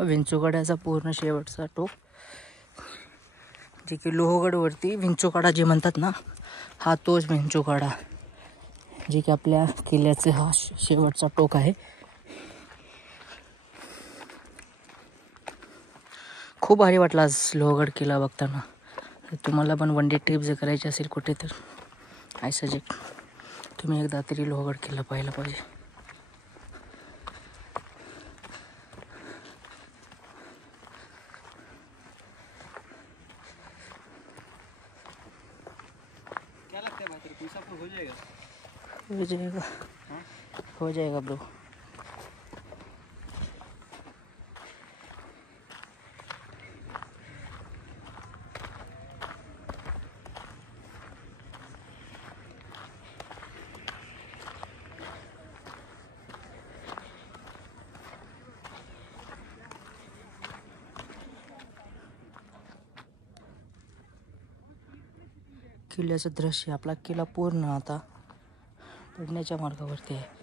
विंचूकड्याचा पूर्ण शेवटचा टोक, जे की लोहगडवरती विंचूकडा जे म्हणतात ना, हा तोच विंचूकडा, जे की आपल्या किल्ल्याचे हा शेवटचा टोक आहे. खूप भारी वाटला आज लोहगड किल्ला बघताना. तुम्हाला पण वन डे ट्रिप जर करायची असेल कुठे, तर आय सजेस्ट तुम्ही एकदा तरी लोहगड किल्ला पाहायला पाहिजे. हो जाएगा ब्रो. किल्ल्याचं दृश्य, आपला किल्ला पूर्ण आता पडण्याच्या मार्गावरती आहे.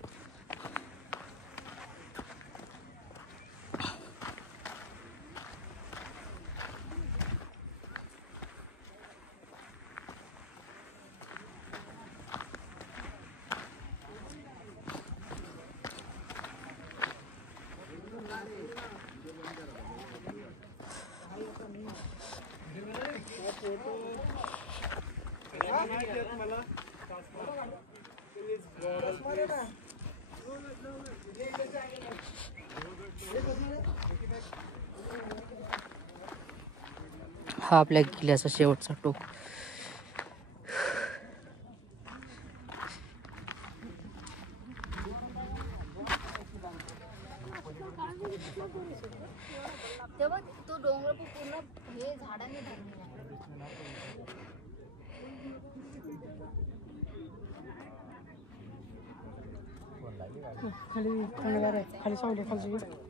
हा आपल्या किल्ल्याचा शेवटचा टोक. तेव्हा तो डोंगर पूर्ण हे झाडांनी भरलेला आहे. खाली खाली सावली खाली